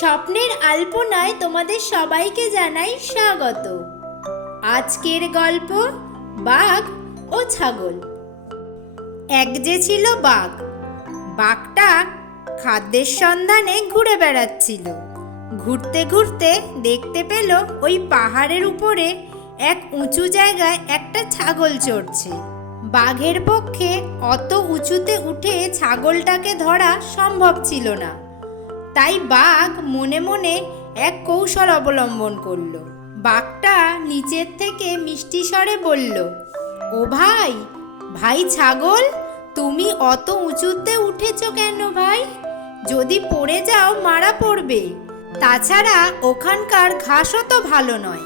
স্বপ্নের আলপনায় তোমাদের সবাইকে জানাই স্বাগত। আজকের গল্প বাঘ ও ছাগল। এক যে ছিল বাঘ। বাঘটা খাদ্যের সন্ধানে ঘুরে বেড়াচ্ছিল। ঘুরতে ঘুরতে দেখতে পেল ওই পাহাড়ের উপরে এক উঁচু জায়গায় একটা ছাগল চড়ছে। বাঘের পক্ষে অত উঁচুতে উঠে ছাগলটাকে ধরা সম্ভব ছিল না। তাই বাঘ মনে মনে এক কৌশল অবলম্বন করলো। বাঘটা নিচের থেকে মিষ্টি স্বরে বলল, ও ভাই, ভাই ছাগল, তুমি অত উঁচুতে উঠেছো কেন ভাই? যদি পড়ে যাও মারা পড়বে। তাছাড়া ওখানকার ঘাসও তো ভালো নয়।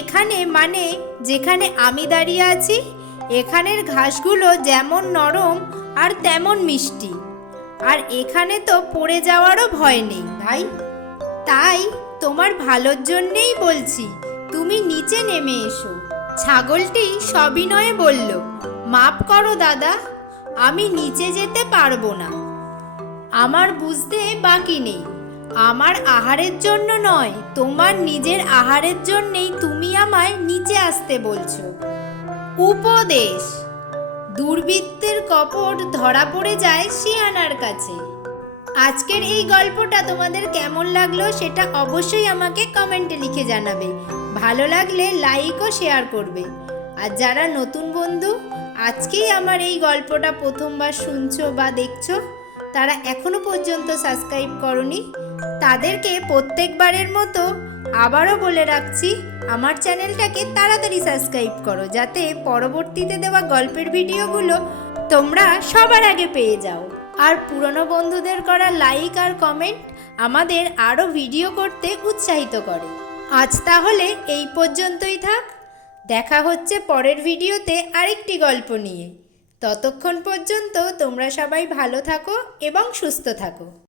এখানে মানে যেখানে আমি দাঁড়িয়ে আছি, এখানের ঘাসগুলো যেমন নরম আর তেমন মিষ্টি। আর এখানে তো পড়ে যাওয়ারও ভয় নেই ভাই। তাই তোমার ভালোর জন্যেই বলছি, তুমি নিচে নেমে এসো। ছাগলটি সবিনয়ে বলল, মাপ করো দাদা, আমি নিচে যেতে পারবো না। আমার বুঝতে বাকি নেই, আমার আহারের জন্য নয়, তোমার নিজের আহারের জন্যেই তুমি আমায় নিচে আসতে বলছো। উপদেশ। দুর্বৃত্তের কপট ধরা পড়ে যায় শিয়ানার কাছে। আজকের এই গল্পটা তোমাদের কেমন লাগলো সেটা অবশ্যই আমাকে কমেন্টে লিখে জানাবে। ভালো লাগলে লাইক ও শেয়ার করবে। আর যারা নতুন বন্ধু আজকেই আমার এই গল্পটা প্রথমবার শুনছো বা দেখছো, তারা এখনো পর্যন্ত সাবস্ক্রাইব করনি, তাদেরকে প্রত্যেকবারের মতো আবারও বলে রাখছি, আমার চ্যানেলটাকে তাড়াতাড়ি সাবস্ক্রাইব করো, যাতে পরবর্তীতে দেওয়া গল্পের ভিডিওগুলো তোমরা সবার আগে পেয়ে যাও। আর পুরনো বন্ধুদের করা লাইক আর কমেন্ট আমাদের আরও ভিডিও করতে উৎসাহিত করে। আজ তাহলে এই পর্যন্তই থাক। দেখা হচ্ছে পরের ভিডিওতে আরেকটি গল্প নিয়ে। ততক্ষণ পর্যন্ত তোমরা সবাই ভালো থাকো এবং সুস্থ থাকো।